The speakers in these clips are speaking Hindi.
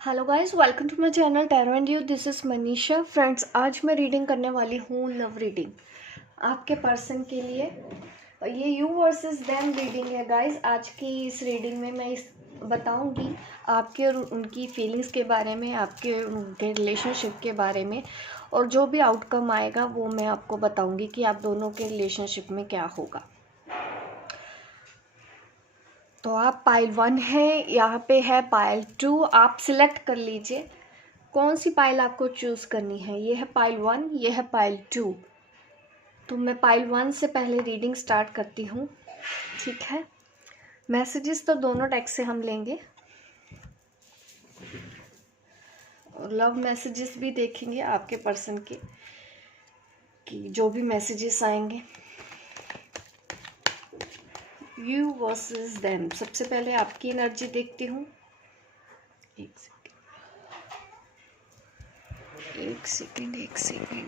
Hello guys, welcome to my channel tarot and you. This is Manisha. Friends, आज मैं रीडिंग करने वाली हूँ लव रीडिंग आपके पर्सन के लिए। ये यू वर्सेस देम रीडिंग है गाइस। आज की इस रीडिंग में मैं बताऊंगी आपके और उनकी फीलिंग्स के बारे में, आपके उनके रिलेशनशिप के बारे में, और जो भी आउटकम आएगा वो मैं आपको बताऊंगी कि आप दोनों के रिलेशनशिप में क्या होगा। तो आप पाइल 1 है, यहाँ पे है पाइल 2। आप सिलेक्ट कर लीजिए कौन सी पाइल आपको चूज करनी है। ये है पाइल 1, ये है पाइल 2। तो मैं पाइल 1 से पहले रीडिंग स्टार्ट करती हूँ, ठीक है। मैसेजेस तो दोनों डेक से हम लेंगे और लव मैसेजेस भी देखेंगे आपके पर्सन के, कि जो भी मैसेजेस आएंगे। You versus them. सबसे पहले आपकी एनर्जी देखती हूँ। एक second.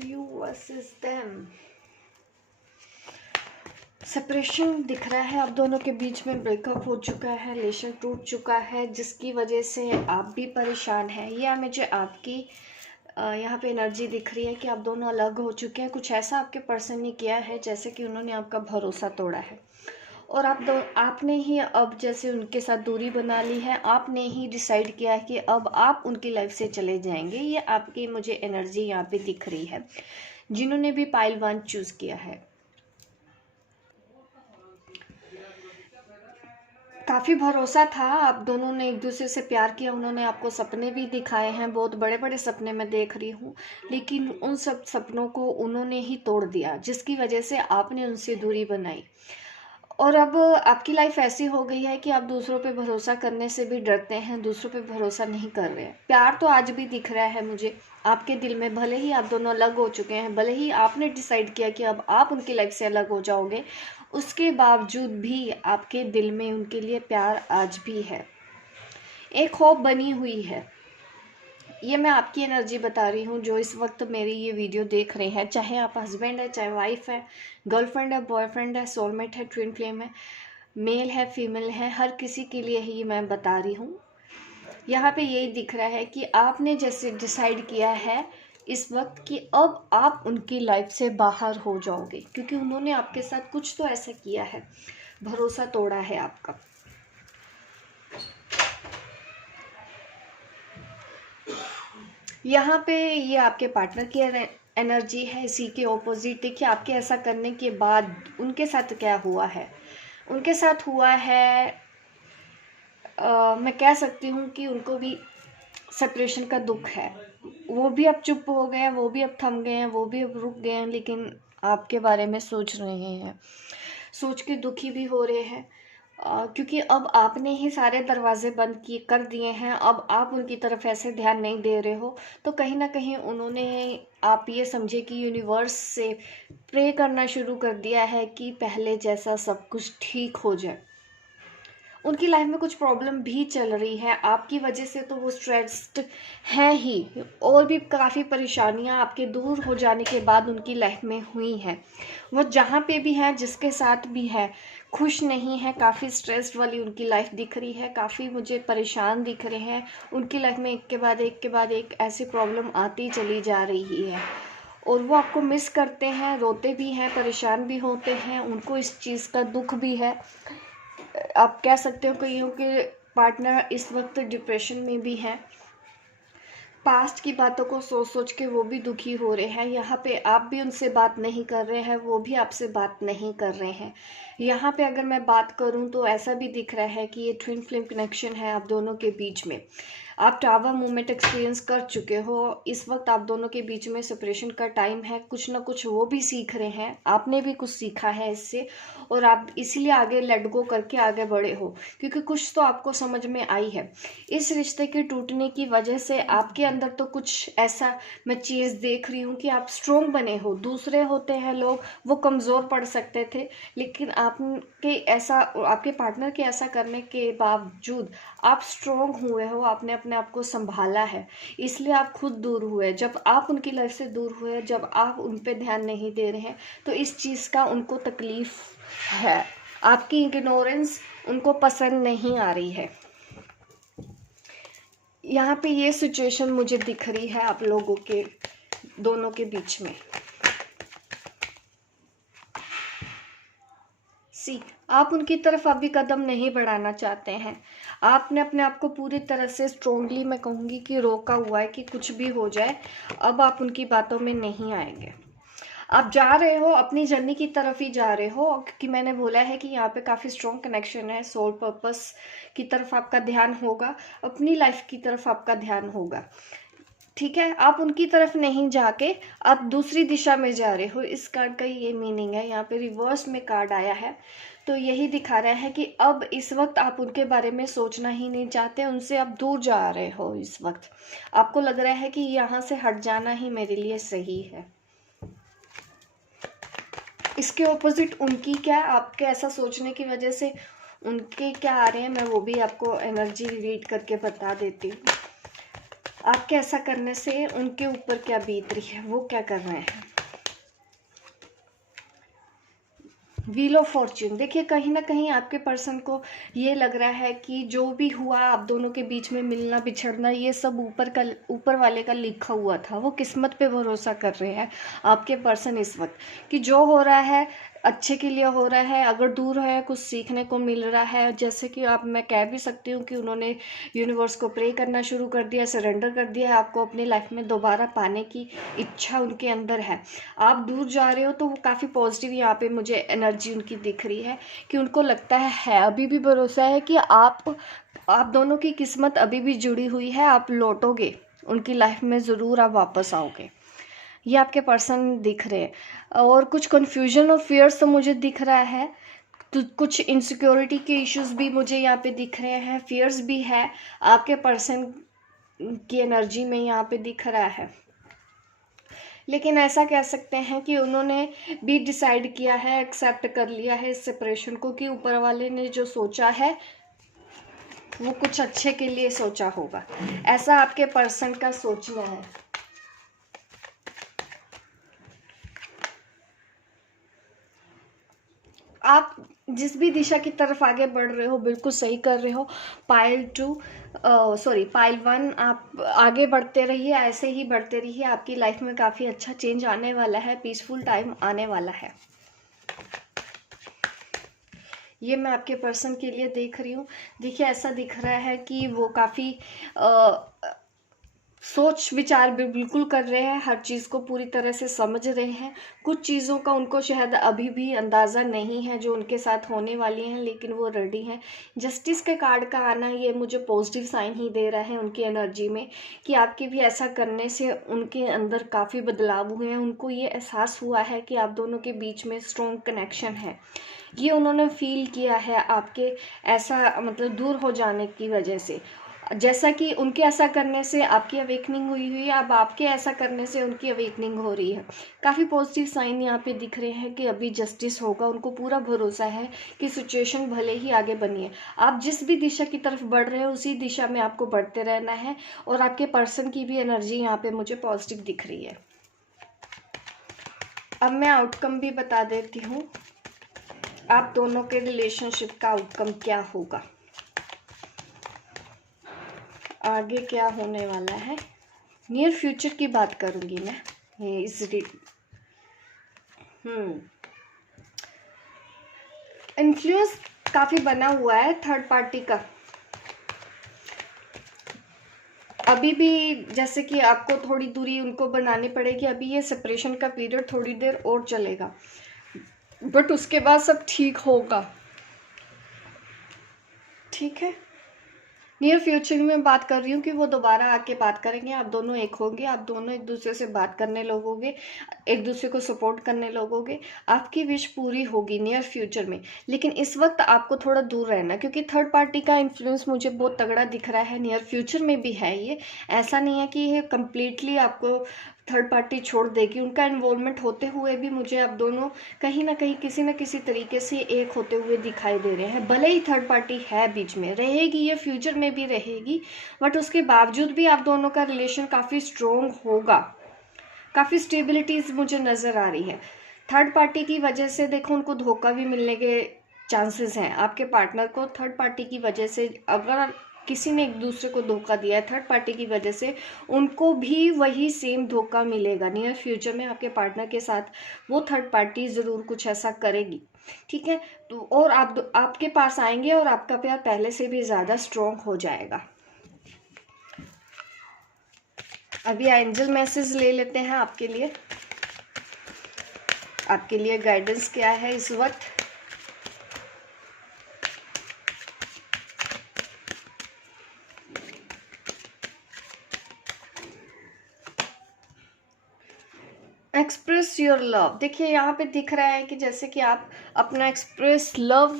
You versus them. Separation दिख रहा है, आप दोनों के बीच में ब्रेकअप हो चुका है, रिलेशन टूट चुका है, जिसकी वजह से आप भी परेशान हैं। या मुझे आपकी यहाँ पे एनर्जी दिख रही है कि आप दोनों अलग हो चुके हैं। कुछ ऐसा आपके पर्सन ने किया है जैसे कि उन्होंने आपका भरोसा तोड़ा है, और आपने ही अब जैसे उनके साथ दूरी बना ली है। आपने ही डिसाइड किया है कि अब आप उनकी लाइफ से चले जाएंगे। ये आपकी मुझे एनर्जी यहाँ पे दिख रही है, जिन्होंने भी पाइल 1 चूज किया है। काफ़ी भरोसा था, आप दोनों ने एक दूसरे से प्यार किया। उन्होंने आपको सपने भी दिखाए हैं, बहुत बड़े बड़े सपने मैं देख रही हूँ, लेकिन उन सब सपनों को उन्होंने ही तोड़ दिया, जिसकी वजह से आपने उनसे दूरी बनाई। और अब आपकी लाइफ ऐसी हो गई है कि आप दूसरों पे भरोसा करने से भी डरते हैं, दूसरों पे भरोसा नहीं कर रहे हैं। प्यार तो आज भी दिख रहा है मुझे आपके दिल में, भले ही आप दोनों अलग हो चुके हैं, भले ही आपने डिसाइड किया कि अब आप उनकी लाइफ से अलग हो जाओगे, उसके बावजूद भी आपके दिल में उनके लिए प्यार आज भी है। एक होप बनी हुई है। ये मैं आपकी एनर्जी बता रही हूँ जो इस वक्त मेरी ये वीडियो देख रहे हैं, चाहे आप हस्बैंड है, चाहे वाइफ है, गर्लफ्रेंड है, बॉयफ्रेंड है, सोलमेट है, ट्विन फ्लेम है, मेल है, फीमेल है, हर किसी के लिए ही मैं बता रही हूँ। यहाँ पे यही दिख रहा है कि आपने जैसे डिसाइड किया है इस वक्त कि अब आप उनकी लाइफ से बाहर हो जाओगे, क्योंकि उन्होंने आपके साथ कुछ तो ऐसा किया है, भरोसा तोड़ा है आपका। यहाँ पे ये आपके पार्टनर की एनर्जी है। इसी के ऑपोजिट देखिए, आपके ऐसा करने के बाद उनके साथ क्या हुआ है। उनके साथ हुआ है, मैं कह सकती हूँ कि उनको भी सेपरेशन का दुख है। वो भी अब चुप हो गए हैं, वो भी अब थम गए हैं, वो भी अब रुक गए हैं, लेकिन आपके बारे में सोच रहे हैं, सोच के दुखी भी हो रहे हैं, क्योंकि अब आपने ही सारे दरवाजे बंद किए कर दिए हैं। अब आप उनकी तरफ ऐसे ध्यान नहीं दे रहे हो, तो कहीं ना कहीं उन्होंने, आप ये समझे कि यूनिवर्स से प्रे करना शुरू कर दिया है कि पहले जैसा सब कुछ ठीक हो जाए। उनकी लाइफ में कुछ प्रॉब्लम भी चल रही है आपकी वजह से, तो वो स्ट्रेस्ड हैं ही, और भी काफ़ी परेशानियां आपके दूर हो जाने के बाद उनकी लाइफ में हुई हैं। वो जहाँ पे भी है, जिसके साथ भी है, खुश नहीं है, काफ़ी स्ट्रेस्ड वाली उनकी लाइफ दिख रही है, काफ़ी मुझे परेशान दिख रहे हैं। उनकी लाइफ में एक के बाद एक ऐसी प्रॉब्लम आती चली जा रही है, और वो आपको मिस करते हैं, रोते भी हैं, परेशान भी होते हैं, उनको इस चीज़ का दुख भी है। आप कह सकते हो कईयों के पार्टनर इस वक्त डिप्रेशन में भी हैं, पास्ट की बातों को सोच सोच के वो भी दुखी हो रहे हैं। यहाँ पे आप भी उनसे बात नहीं कर रहे हैं, वो भी आपसे बात नहीं कर रहे हैं। यहाँ पे अगर मैं बात करूँ तो ऐसा भी दिख रहा है कि ये ट्विन फ्लेम कनेक्शन है आप दोनों के बीच में। आप टावर मूवमेंट एक्सपीरियंस कर चुके हो। इस वक्त आप दोनों के बीच में सेपरेशन का टाइम है। कुछ ना कुछ वो भी सीख रहे हैं, आपने भी कुछ सीखा है इससे, और आप इसीलिए आगे लेट गो करके आगे बढ़े हो, क्योंकि कुछ तो आपको समझ में आई है। इस रिश्ते के टूटने की वजह से आपके अंदर तो कुछ ऐसा मैं चीज़ देख रही हूँ कि आप स्ट्रोंग बने हो। दूसरे होते हैं लोग, वो कमज़ोर पड़ सकते थे, लेकिन आपके पार्टनर के ऐसा करने के बावजूद आप स्ट्रोंग हुए हो, आपने अपने आप को संभाला है, इसलिए आप खुद दूर हुए। जब आप उनकी लाइफ से दूर हुए, जब आप उन पे ध्यान नहीं दे रहे हैं, तो इस चीज़ का उनको तकलीफ है। आपकी इग्नोरेंस उनको पसंद नहीं आ रही है। यहाँ पे ये सिचुएशन मुझे दिख रही है आप लोगों के दोनों के बीच में। आप उनकी तरफ अभी कदम नहीं बढ़ाना चाहते हैं। आपने अपने आप को पूरी तरह से स्ट्रोंगली, मैं कहूँगी कि रोका हुआ है कि कुछ भी हो जाए, अब आप उनकी बातों में नहीं आएंगे। आप जा रहे हो, अपनी जर्नी की तरफ ही जा रहे हो, क्योंकि मैंने बोला है कि यहाँ पे काफ़ी स्ट्रॉन्ग कनेक्शन है। सोल पर्पस की तरफ आपका ध्यान होगा, अपनी लाइफ की तरफ आपका ध्यान होगा। ठीक है, आप उनकी तरफ नहीं जाके आप दूसरी दिशा में जा रहे हो। इस कार्ड का ये मीनिंग है। यहाँ पे रिवर्स में कार्ड आया है, तो यही दिखा रहा है कि अब इस वक्त आप उनके बारे में सोचना ही नहीं चाहते, उनसे आप दूर जा रहे हो। इस वक्त आपको लग रहा है कि यहाँ से हट जाना ही मेरे लिए सही है। इसके ऑपोजिट उनकी क्या, आपके ऐसा सोचने की वजह से उनके क्या आ रहे हैं, मैं वो भी आपको एनर्जी रीड करके बता देती हूँ। आपके ऐसा करने से उनके ऊपर क्या बीत रही है, वो क्या कर रहे हैं। व्हील ऑफ फॉर्च्यून, देखिए कहीं ना कहीं आपके पर्सन को ये लग रहा है कि जो भी हुआ आप दोनों के बीच में, मिलना बिछड़ना, ये सब ऊपर वाले का लिखा हुआ था। वो किस्मत पे भरोसा कर रहे हैं आपके पर्सन इस वक्त, कि जो हो रहा है अच्छे के लिए हो रहा है। अगर दूर है, कुछ सीखने को मिल रहा है। जैसे कि आप, मैं कह भी सकती हूँ कि उन्होंने यूनिवर्स को प्रे करना शुरू कर दिया, सरेंडर कर दिया है। आपको अपनी लाइफ में दोबारा पाने की इच्छा उनके अंदर है। आप दूर जा रहे हो तो वो काफ़ी पॉजिटिव यहाँ पे मुझे एनर्जी उनकी दिख रही है, कि उनको लगता है अभी भी भरोसा है कि आप दोनों की किस्मत अभी भी जुड़ी हुई है। आप लौटोगे उनकी लाइफ में, ज़रूर आप वापस आओगे। ये आपके पर्सन दिख रहे हैं। और कुछ कन्फ्यूजन और फियर्स तो मुझे दिख रहा है, तो कुछ इनसिक्योरिटी के इश्यूज भी मुझे यहाँ पे दिख रहे हैं, फियर्स भी है आपके पर्सन की एनर्जी में यहाँ पे दिख रहा है। लेकिन ऐसा कह सकते हैं कि उन्होंने भी डिसाइड किया है, एक्सेप्ट कर लिया है इस सेपरेशन को, कि ऊपर वाले ने जो सोचा है वो कुछ अच्छे के लिए सोचा होगा। ऐसा आपके पर्सन का सोचना है। आप जिस भी दिशा की तरफ आगे बढ़ रहे हो, बिल्कुल सही कर रहे हो। पाइल 1, आप आगे बढ़ते रहिए, ऐसे ही बढ़ते रहिए। आपकी लाइफ में काफ़ी अच्छा चेंज आने वाला है, पीसफुल टाइम आने वाला है। ये मैं आपके पर्सन के लिए देख रही हूँ। देखिए ऐसा दिख रहा है कि वो काफ़ी सोच विचार भी बिल्कुल कर रहे हैं, हर चीज़ को पूरी तरह से समझ रहे हैं। कुछ चीज़ों का उनको शायद अभी भी अंदाज़ा नहीं है जो उनके साथ होने वाली हैं, लेकिन वो रेडी हैं। जस्टिस के कार्ड का आना ये मुझे पॉजिटिव साइन ही दे रहा है उनकी एनर्जी में, कि आपके भी ऐसा करने से उनके अंदर काफ़ी बदलाव हुए हैं। उनको ये एहसास हुआ है कि आप दोनों के बीच में स्ट्रॉन्ग कनेक्शन है। ये उन्होंने फील किया है आपके ऐसा मतलब दूर हो जाने की वजह से। जैसा कि उनके ऐसा करने से आपकी अवेकनिंग हुई है, अब आपके ऐसा करने से उनकी अवेकनिंग हो रही है। काफ़ी पॉजिटिव साइन यहाँ पे दिख रहे हैं कि अभी जस्टिस होगा। उनको पूरा भरोसा है कि सिचुएशन भले ही आगे बनी है, आप जिस भी दिशा की तरफ बढ़ रहे हो उसी दिशा में आपको बढ़ते रहना है। और आपके पर्सन की भी एनर्जी यहाँ पे मुझे पॉजिटिव दिख रही है। अब मैं आउटकम भी बता देती हूँ, आप दोनों के रिलेशनशिप का आउटकम क्या होगा, आगे क्या होने वाला है। नियर फ्यूचर की बात करूंगी मैं ये इस इन्फ्लुएंस काफ़ी बना हुआ है थर्ड पार्टी का। अभी भी जैसे कि आपको थोड़ी दूरी उनको बनानी पड़ेगी। अभी ये सेपरेशन का पीरियड थोड़ी देर और चलेगा, बट उसके बाद सब ठीक होगा। ठीक है, नियर फ्यूचर में बात कर रही हूँ कि वो दोबारा आके बात करेंगे, आप दोनों एक होंगे, आप दोनों एक दूसरे से बात करने लगोगे, एक दूसरे को सपोर्ट करने लगोगे, आपकी विश पूरी होगी नियर फ्यूचर में। लेकिन इस वक्त आपको थोड़ा दूर रहना, क्योंकि थर्ड पार्टी का इन्फ्लुएंस मुझे बहुत तगड़ा दिख रहा है, नियर फ्यूचर में भी है ये। ऐसा नहीं है कि ये कम्प्लीटली आपको थर्ड पार्टी छोड़ देगी, उनका इन्वॉल्वमेंट होते हुए भी मुझे आप दोनों कहीं ना कहीं किसी न किसी तरीके से एक होते हुए दिखाई दे रहे हैं। भले ही थर्ड पार्टी है बीच में, रहेगी, ये फ्यूचर में भी रहेगी, बट उसके बावजूद भी आप दोनों का रिलेशन काफ़ी स्ट्रोंग होगा, काफ़ी स्टेबिलिटीज मुझे नज़र आ रही है। थर्ड पार्टी की वजह से देखो उनको धोखा भी मिलने के चांसेस हैं, आपके पार्टनर को थर्ड पार्टी की वजह से, अगर किसी ने एक दूसरे को धोखा दिया है थर्ड पार्टी की वजह से, उनको भी वही सेम धोखा मिलेगा नियर फ्यूचर में आपके पार्टनर के साथ। वो थर्ड पार्टी ज़रूर कुछ ऐसा करेगी, ठीक है। तो और आपके पास आएंगे और आपका प्यार पहले से भी ज़्यादा स्ट्रॉन्ग हो जाएगा। अभी एंजल मैसेज ले लेते हैं आपके लिए, आपके लिए गाइडेंस क्या है इस वक्त। एक्सप्रेस योर लव, देखिए यहाँ पे दिख रहा है कि जैसे कि आप अपना एक्सप्रेस लव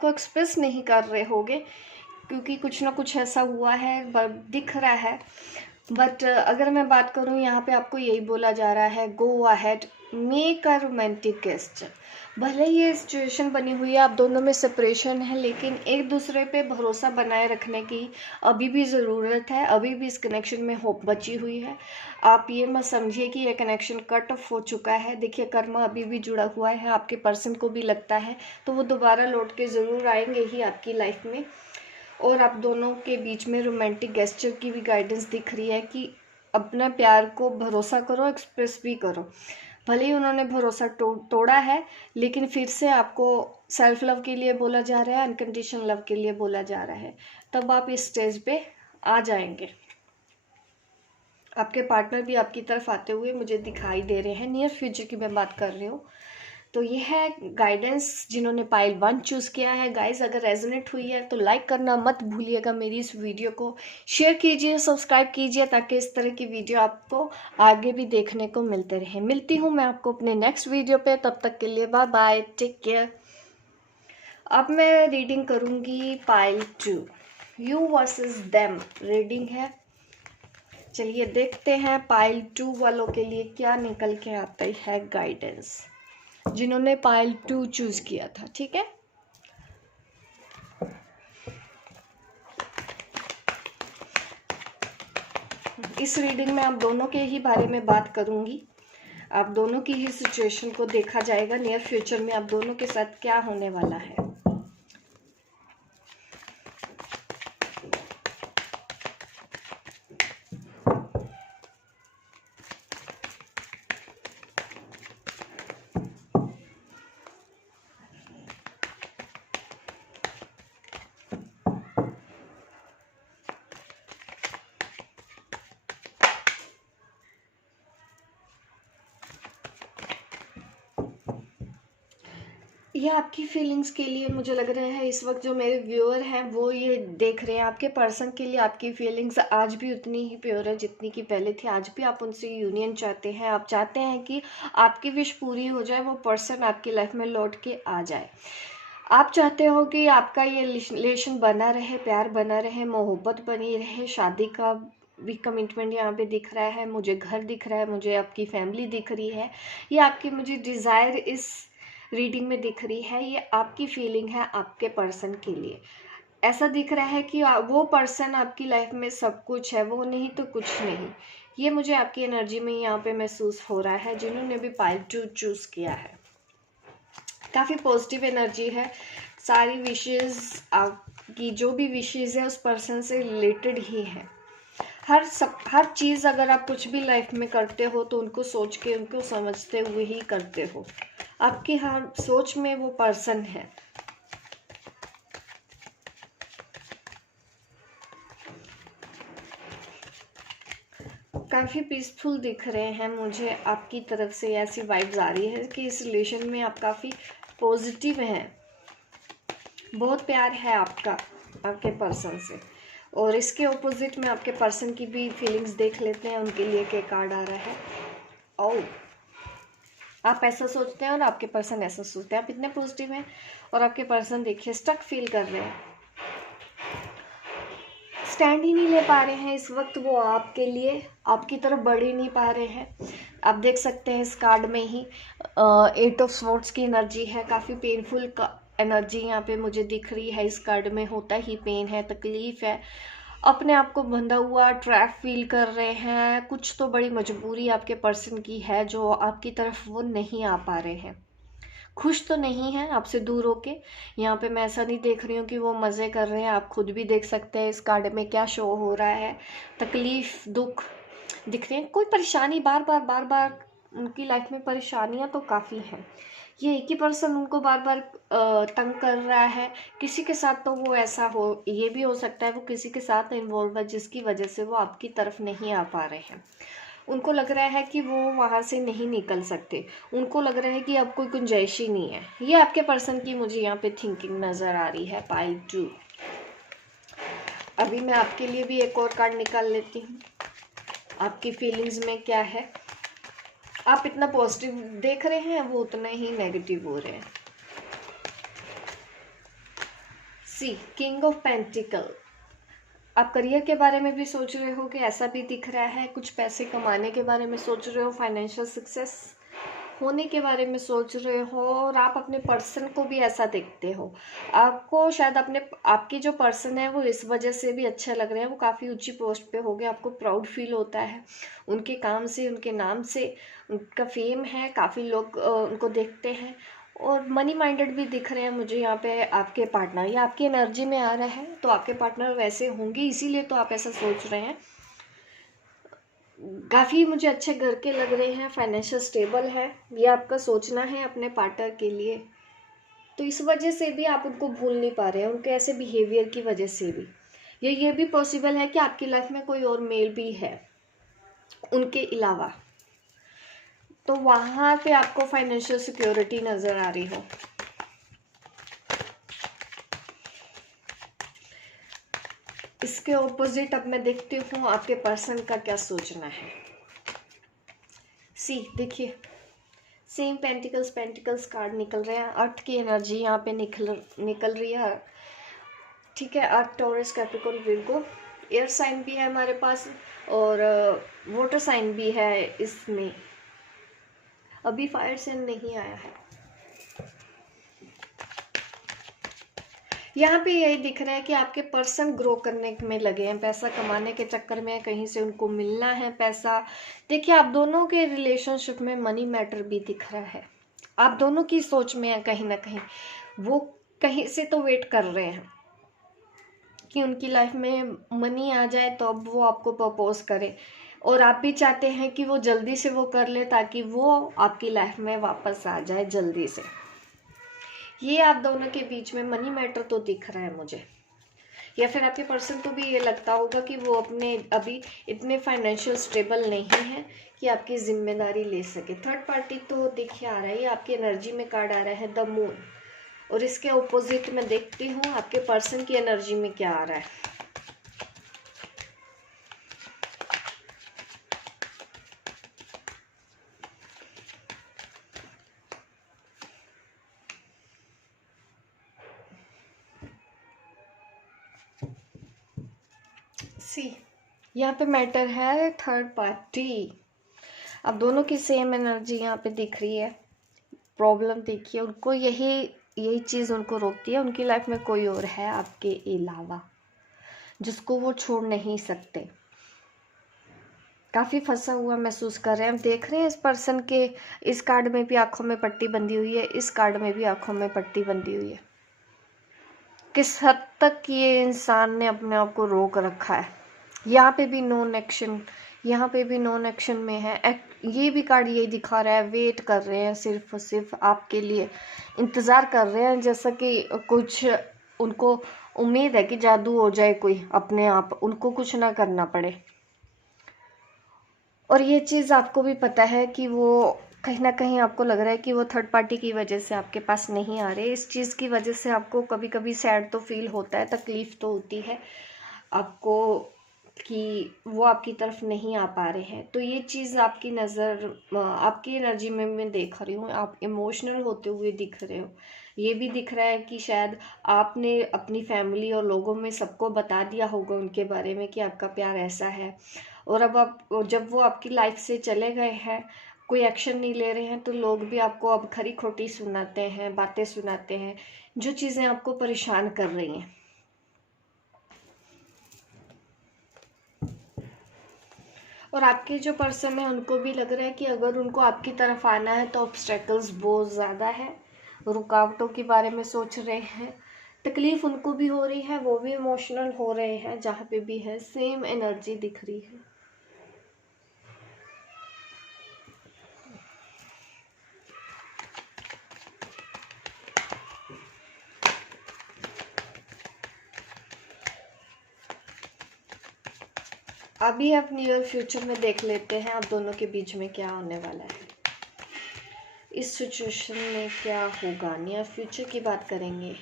को एक्सप्रेस नहीं कर रहे होगे, क्योंकि कुछ ना कुछ ऐसा हुआ है, दिख रहा है। बट अगर मैं बात करूँ यहाँ पे आपको यही बोला जा रहा है, go ahead, make a romantic gesture. भले ही ये सिचुएशन बनी हुई है, आप दोनों में सेपरेशन है, लेकिन एक दूसरे पे भरोसा बनाए रखने की अभी भी ज़रूरत है, अभी भी इस कनेक्शन में होप बची हुई है। आप ये मत समझिए कि ये कनेक्शन कट ऑफ हो चुका है। देखिए कर्मा अभी भी जुड़ा हुआ है, आपके पर्सन को भी लगता है, तो वो दोबारा लौट के ज़रूर आएंगे ही आपकी लाइफ में। और आप दोनों के बीच में रोमांटिक गेस्चर की भी गाइडेंस दिख रही है कि अपना प्यार को भरोसा करो, एक्सप्रेस भी करो। भले ही उन्होंने भरोसा तोड़ा है, लेकिन फिर से आपको सेल्फ लव के लिए बोला जा रहा है, अनकंडीशनल लव के लिए बोला जा रहा है, तब आप इस स्टेज पे आ जाएंगे। आपके पार्टनर भी आपकी तरफ आते हुए मुझे दिखाई दे रहे हैं, नियर फ्यूचर की मैं बात कर रही हूँ। तो ये है गाइडेंस जिन्होंने पाइल 1 चूज़ किया है। गाइज अगर रेजोनेट हुई है तो लाइक करना मत भूलिएगा, मेरी इस वीडियो को शेयर कीजिए, सब्सक्राइब कीजिए, ताकि इस तरह की वीडियो आपको आगे भी देखने को मिलते रहे। मिलती हूँ मैं आपको अपने नेक्स्ट वीडियो पे, तब तक के लिए बाय बाय, टेक केयर। अब मैं रीडिंग करूँगी pile 2, you versus them reading है। चलिए देखते हैं पाइल 2 वालों के लिए क्या निकल के आता है गाइडेंस, जिन्होंने पाइल 2 चूज किया था, ठीक है। इस रीडिंग में आप दोनों के ही बारे में बात करूंगी, आप दोनों की ही सिचुएशन को देखा जाएगा, नियर फ्यूचर में आप दोनों के साथ क्या होने वाला है। ये आपकी फीलिंग्स के लिए मुझे लग रहा है इस वक्त जो मेरे व्यूअर हैं वो ये देख रहे हैं, आपके पर्सन के लिए आपकी फीलिंग्स आज भी उतनी ही प्योर है जितनी की पहले थी। आज भी आप उनसे यूनियन चाहते हैं, आप चाहते हैं कि आपकी विश पूरी हो जाए, वो पर्सन आपकी लाइफ में लौट के आ जाए। आप चाहते हो कि आपका ये रिलेशन बना रहे, प्यार बना रहे, मोहब्बत बनी रहे, शादी का भी कमिटमेंट यहाँ पे दिख रहा है, मुझे घर दिख रहा है, मुझे आपकी फैमिली दिख रही है, ये आपकी मुझे डिज़ायर इस रीडिंग में दिख रही है। ये आपकी फीलिंग है आपके पर्सन के लिए। ऐसा दिख रहा है कि वो पर्सन आपकी लाइफ में सब कुछ है, वो नहीं तो कुछ नहीं। ये मुझे आपकी एनर्जी में यहाँ पे महसूस हो रहा है, जिन्होंने भी पाइल 2 चूज़ किया है। काफ़ी पॉजिटिव एनर्जी है, सारी विशेज़ आपकी जो भी विशेज़ है उस पर्सन से रिलेटेड ही है। हर चीज़ अगर आप कुछ भी लाइफ में करते हो तो उनको सोच के, उनको समझते हुए ही करते हो। आपकी हर सोच में वो पर्सन है। काफ़ी पीसफुल दिख रहे हैं मुझे, आपकी तरफ से ऐसी वाइब्स आ रही है कि इस रिलेशन में आप काफ़ी पॉजिटिव हैं, बहुत प्यार है आपका, आपके पर्सन से। और इसके ऑपोजिट में आपके पर्सन की भी फीलिंग्स देख लेते हैं, उनके लिए क्या कार्ड आ रहा है। ओ, आप ऐसा सोचते हैं और आपके पर्सन ऐसा सोचते हैं, आप इतने पॉजिटिव हैं और आपके पर्सन देखिए स्टक फील कर रहे हैं, स्टैंड ही नहीं ले पा रहे हैं इस वक्त। वो आपके लिए आपकी तरफ बढ़ ही नहीं पा रहे हैं। आप देख सकते हैं इस कार्ड में ही 8 ऑफ स्वॉर्ड्स की एनर्जी है, काफ़ी पेनफुल एनर्जी यहाँ पे मुझे दिख रही है। इस कार्ड में होता ही पेन है, तकलीफ है, अपने आप को बंधा हुआ ट्रैप फील कर रहे हैं। कुछ तो बड़ी मजबूरी आपके पर्सन की है जो आपकी तरफ वो नहीं आ पा रहे हैं। खुश तो नहीं है आपसे दूर होके। यहाँ पे मैं ऐसा नहीं देख रही हूँ कि वो मज़े कर रहे हैं, आप खुद भी देख सकते हैं इस कार्ड में क्या शो हो रहा है। तकलीफ, दुख दिख रहे हैं, कोई परेशानी बार बार उनकी लाइफ में परेशानियाँ तो काफ़ी हैं। ये एक ही पर्सन उनको बार बार तंग कर रहा है। किसी के साथ तो वो ऐसा हो, ये भी हो सकता है वो किसी के साथ इन्वॉल्व है जिसकी वजह से वो आपकी तरफ नहीं आ पा रहे हैं। उनको लग रहा है कि वो वहाँ से नहीं निकल सकते, उनको लग रहा है कि अब कोई गुंजाइश ही नहीं है। ये आपके पर्सन की मुझे यहाँ पे थिंकिंग नज़र आ रही है। पाइल 2। अभी मैं आपके लिए भी एक और कार्ड निकाल लेती हूँ, आपकी फीलिंग्स में क्या है। आप इतना पॉजिटिव देख रहे हैं, वो उतना ही नेगेटिव हो रहे हैं। सी, किंग ऑफ पेंटिकल। आप करियर के बारे में भी सोच रहे हो कि ऐसा भी दिख रहा है, कुछ पैसे कमाने के बारे में सोच रहे हो, फाइनेंशियल सक्सेस होने के बारे में सोच रहे हो, और आप अपने पर्सन को भी ऐसा देखते हो। आपको शायद आपकी जो पर्सन है वो इस वजह से भी अच्छे लग रहे हैं, वो काफ़ी ऊंची पोस्ट पे हो गए, आपको प्राउड फील होता है उनके काम से, उनके नाम से, उनका फेम है, काफ़ी लोग उनको देखते हैं। और मनी माइंडेड भी दिख रहे हैं मुझे यहाँ पे आपके पार्टनर, या आपकी एनर्जी में आ रहा है तो आपके पार्टनर वैसे होंगे, इसीलिए तो आप ऐसा सोच रहे हैं। काफ़ी मुझे अच्छे घर के लग रहे हैं, फाइनेंशियल स्टेबल है, ये आपका सोचना है अपने पार्टनर के लिए। तो इस वजह से भी आप उनको भूल नहीं पा रहे हैं, उनके ऐसे बिहेवियर की वजह से भी। ये भी पॉसिबल है कि आपकी लाइफ में कोई और मेल भी है उनके अलावा, तो वहाँ पे आपको फाइनेंशियल सिक्योरिटी नज़र आ रही हो। इसके ऑपोजिट अब मैं देखती हूँ आपके पर्सन का क्या सोचना है। सी, देखिए सेम पेंटिकल्स कार्ड निकल रहे हैं, अर्थ की एनर्जी यहाँ पे निकल रही है। ठीक है, earth, Taurus, Capricorn, Virgo, air sign भी है हमारे पास और वाटर साइन भी है इसमें। अभी फायर साइन नहीं आया है। यहाँ पे यही दिख रहा है कि आपके पर्सन ग्रो करने में लगे हैं, पैसा कमाने के चक्कर में, कहीं से उनको मिलना है पैसा। देखिए आप दोनों के रिलेशनशिप में मनी मैटर भी दिख रहा है, आप दोनों की सोच में है कहीं ना कहीं। वो कहीं से तो वेट कर रहे हैं कि उनकी लाइफ में मनी आ जाए तो अब वो आपको प्रपोज करे, और आप भी चाहते हैं कि वो जल्दी से वो कर ले ताकि वो आपकी लाइफ में वापस आ जाए जल्दी से। ये आप दोनों के बीच में मनी मैटर तो दिख रहा है मुझे, या फिर आपके पर्सन को भी ये लगता होगा कि वो अपने अभी इतने फाइनेंशियल स्टेबल नहीं है कि आपकी जिम्मेदारी ले सके। थर्ड पार्टी तो देखिए आ रहा है, ये आपकी एनर्जी में कार्ड आ रहा है द मून, और इसके ऑपोजिट में देखती हूँ आपके पर्सन की एनर्जी में क्या आ रहा है। सी, यहाँ पे मैटर है थर्ड पार्टी। अब दोनों की सेम एनर्जी यहाँ पे दिख रही है। प्रॉब्लम देखिए, उनको यही चीज़ उनको रोकती है, उनकी लाइफ में कोई और है आपके अलावा जिसको वो छोड़ नहीं सकते। काफ़ी फंसा हुआ महसूस कर रहे हैं। हम देख रहे हैं इस पर्सन के, इस कार्ड में भी आंखों में पट्टी बंधी हुई है, इस कार्ड में भी आंखों में पट्टी बंधी हुई है। किस हद तक ये इंसान ने अपने आप को रोक रखा है। यहाँ पे भी नॉन एक्शन, यहाँ पे भी नॉन एक्शन में है। ये भी कार्ड यही दिखा रहा है, वेट कर रहे हैं, सिर्फ और सिर्फ आपके लिए इंतज़ार कर रहे हैं, जैसा कि कुछ उनको उम्मीद है कि जादू हो जाए कोई, अपने आप उनको कुछ ना करना पड़े। और ये चीज़ आपको भी पता है कि वो कहीं ना कहीं आपको लग रहा है कि वो थर्ड पार्टी की वजह से आपके पास नहीं आ रहे। इस चीज़ की वजह से आपको कभी कभी सैड तो फील होता है, तकलीफ़ तो होती है आपको कि वो आपकी तरफ नहीं आ पा रहे हैं। तो ये चीज़ आपकी नज़र, आपकी एनर्जी में मैं देख रही हूँ, आप इमोशनल होते हुए दिख रहे हो। ये भी दिख रहा है कि शायद आपने अपनी फैमिली और लोगों में सबको बता दिया होगा उनके बारे में कि आपका प्यार ऐसा है, और अब आप जब वो आपकी लाइफ से चले गए हैं, कोई एक्शन नहीं ले रहे हैं, तो लोग भी आपको अब खरी खोटी सुनाते हैं, बातें सुनाते हैं, जो चीज़ें आपको परेशान कर रही हैं। और आपके जो पर्सन है उनको भी लग रहा है कि अगर उनको आपकी तरफ आना है तो ऑब्स्टेकल्स बहुत ज़्यादा है, रुकावटों के बारे में सोच रहे हैं, तकलीफ़ उनको भी हो रही है, वो भी इमोशनल हो रहे हैं। जहाँ पे भी है सेम एनर्जी दिख रही है। अभी आप नियर फ्यूचर में देख लेते हैं आप दोनों के बीच में क्या होने वाला है, इस सिचुएशन में क्या होगा। नियर फ्यूचर की बात करेंगे।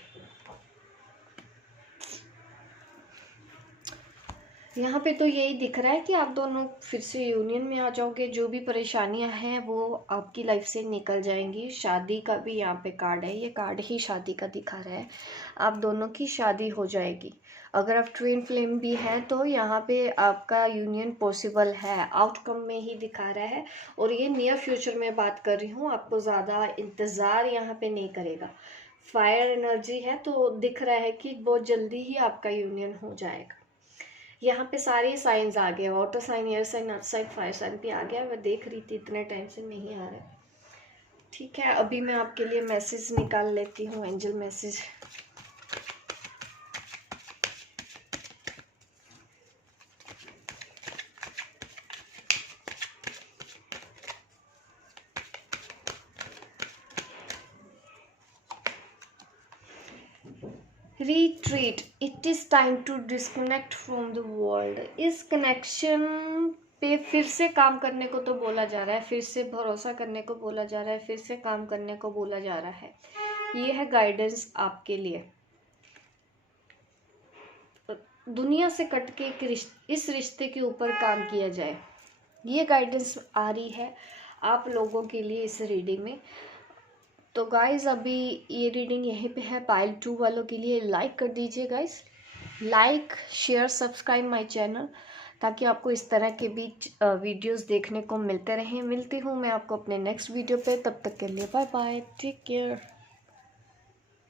यहाँ पे तो यही दिख रहा है कि आप दोनों फिर से यूनियन में आ जाओगे। जो भी परेशानियां हैं वो आपकी लाइफ से निकल जाएंगी। शादी का भी यहाँ पे कार्ड है, ये कार्ड ही शादी का दिखा रहा है। आप दोनों की शादी हो जाएगी। अगर आप ट्विन फ्लेम भी हैं तो यहाँ पे आपका यूनियन पॉसिबल है, आउटकम में ही दिखा रहा है। और ये नियर फ्यूचर में बात कर रही हूँ, आपको ज़्यादा इंतज़ार यहाँ पे नहीं करेगा। फायर एनर्जी है तो दिख रहा है कि बहुत जल्दी ही आपका यूनियन हो जाएगा। यहाँ पे सारे साइंस आ गए, water sign, air sign, earth sign, fire sign भी आ गया। मैं देख रही थी इतने टाइम से नहीं आ रहा। ठीक है, अभी मैं आपके लिए मैसेज निकाल लेती हूँ, angel message. Retreat, it is time to disconnect from the world. इस कनेक्शन पे फिर से काम करने को तो बोला जा रहा है, फिर से भरोसा करने को बोला जा रहा है, फिर से काम करने को बोला जा रहा है। ये है गाइडेंस आपके लिए। दुनिया से कट के इस रिश्ते के ऊपर काम किया जाए, ये गाइडेंस आ रही है आप लोगों के लिए इस रीडिंग में। तो गाइज अभी ये रीडिंग यहीं पे है। पाइल 2 वालों के लिए लाइक कर दीजिए guys, like share subscribe my channel, ताकि आपको इस तरह के बीच वीडियोस देखने को मिलते रहें। मिलती हूँ मैं आपको अपने नेक्स्ट वीडियो पे, तब तक के लिए बाय बाय, टेक केयर।